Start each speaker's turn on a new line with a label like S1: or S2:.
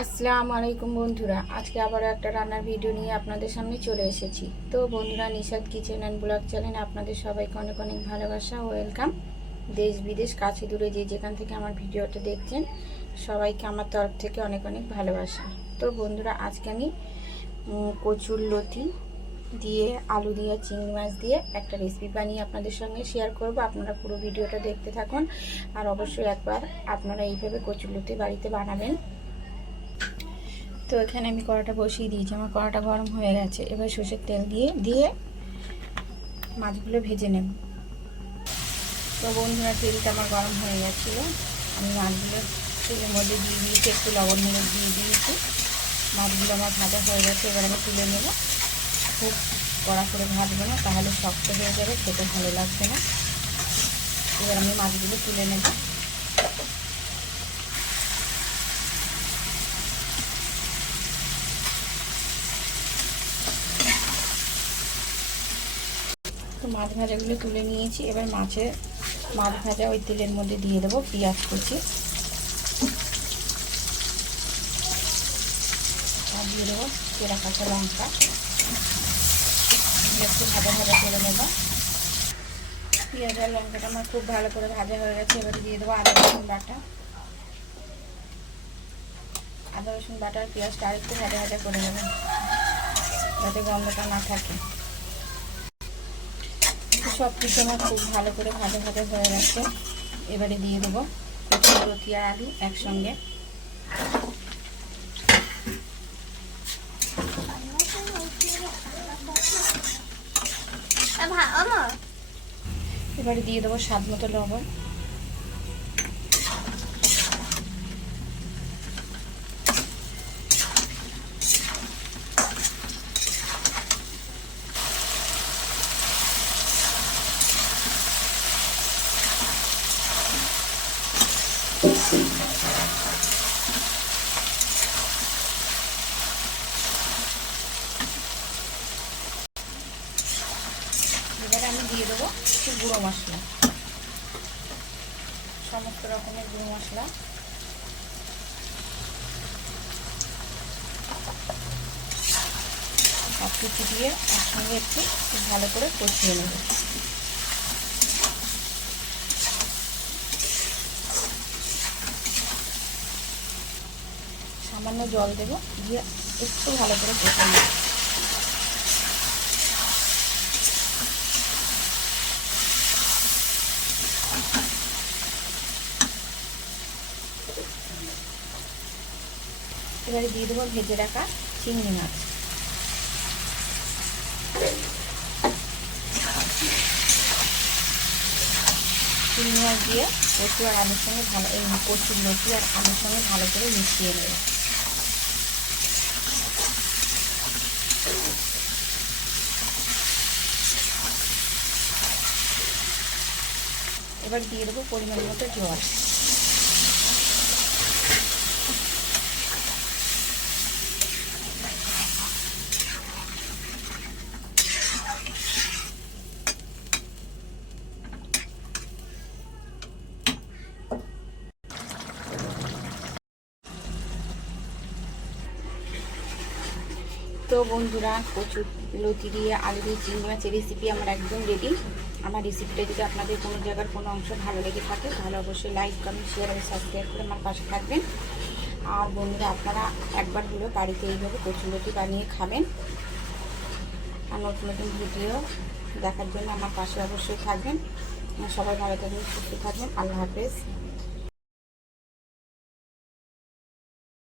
S1: আসসালামু আলাইকুম বন্ধুরা, আজকে আবার একটা রান্নার ভিডিও নিয়ে আপনাদের সামনে চলে এসেছি। তো বন্ধুরা, Nishad kitchen and blog channel আপনাদের সবাইকে অনেক অনেক ভালোবাসা ওয়েলকাম। দেশ, বিদেশ, কাছে দূরে যে যেখান থেকে আমার ভিডিওটা দেখছেন, সবাইকে আমার তরফ থেকে অনেক অনেক ভালোবাসা। তো বন্ধুরা, আজকে আমি কচুর লতি দিয়ে, আলু দিয়ে, চিংড়ি মাছ দিয়ে একটা রেসিপি বানিয়ে আপনাদের সঙ্গে শেয়ার করব। আপনারা পুরো ভিডিওটা দেখতে থাকুন। আর অবশ্যই একবার আপনারা এইভাবে কচুর লতি বাড়িতে বানাবেন। তো এখানে আমি কড়াটা বসিয়ে দিয়েছি। আমার কড়াটা গরম হয়ে গেছে। এবার সর্ষের তেল দিয়ে দিয়ে মাছগুলো ভেজে নেব। তো বন্ধুরা, তেলটা আমার গরম হয়ে গেছিল। আমি মাছগুলো তেলের মধ্যে দিয়ে দিয়েছি। একটু লবণ হলুদ দিয়ে দিয়েছি। মাছগুলো আমার ভাজা হয়ে গেছে। এবার আমি তুলে নেব। খুব কড়া করে ভাজবো না, তাহলে শক্ত হয়ে যাবে। খেতে ভালো লাগবে না। এবার আমি মাছগুলো তুলে নেব। তো মাছ ভাজাগুলো তুলে নিয়েছি। এবার মাছের মাছ ভাজা ওই তেলের মধ্যে দিয়ে দেবো পেঁয়াজ কুচি। আর দিয়ে দেবো চেরা কাঁচা লঙ্কা। একটু ভাজা ভাজা করে নেব। পেঁয়াজ আর লঙ্কাটা আমার খুব ভালো করে ভাজা হয়ে গেছে। এবারে দিয়ে দেবো আদা রসুন বাটা। আদা রসুন বাটা আর পেঁয়াজটা আরেকটু ভাজা ভাজা করে নেবেন যাতে গন্ধটা না থাকে। সব কিছু আমার খুব ভালো করে ভাজা ভাজা হয়ে গেছে। এবারে দিয়ে দেবো প্রতি আর আলু একসঙ্গে। এবারে দিয়ে দেবো স্বাদ মতো লবণ এবারে আমি দিয়ে একটু গুঁড়ো মশলা। সমস্ত রকমের গুঁড়ো মশলা। সব কিছু দিয়ে একসঙ্গে একটু ভালো করে কষিয়ে নেব। সামান্য জল দেবো, দিয়ে একটু ভালো করে কষিয়ে নেব। এবারে দিয়ে দেবো ভেজে রাখা চিংড়ি মাছ। চিংড়ি মাছ দিয়ে কচু আর আলুর সঙ্গে ভালো, এই কচুর লতি আর আলুর সঙ্গে ভালো করে মিশিয়ে নেব। এবার দিয়ে দেবো পরিমাণ মতো জল। তো বন্ধুরা কচুর লতি দিয়ে আলু দিয়ে চিংড়ি মাছের রেসিপি আমার একদম রেডি আমার রেসিপিটা যদি আপনাদের কোনো জায়গার কোনো অংশ ভালো লেগে থাকে, তাহলে অবশ্যই লাইক কমেন্ট শেয়ার এবং সাবস্ক্রাইব করে আমার পাশে থাকবেন। আর বন্ধুরা, আপনারা একবার হলেও বাড়িতে এইভাবে কচুর লতি বানিয়ে খাবেন। আর নতুন নতুন ভিডিও দেখার জন্য আমার পাশে অবশ্যই থাকবেন। সবাই ভালো থাকবেন, সুস্থ থাকবেন। আল্লাহ হাফেজ।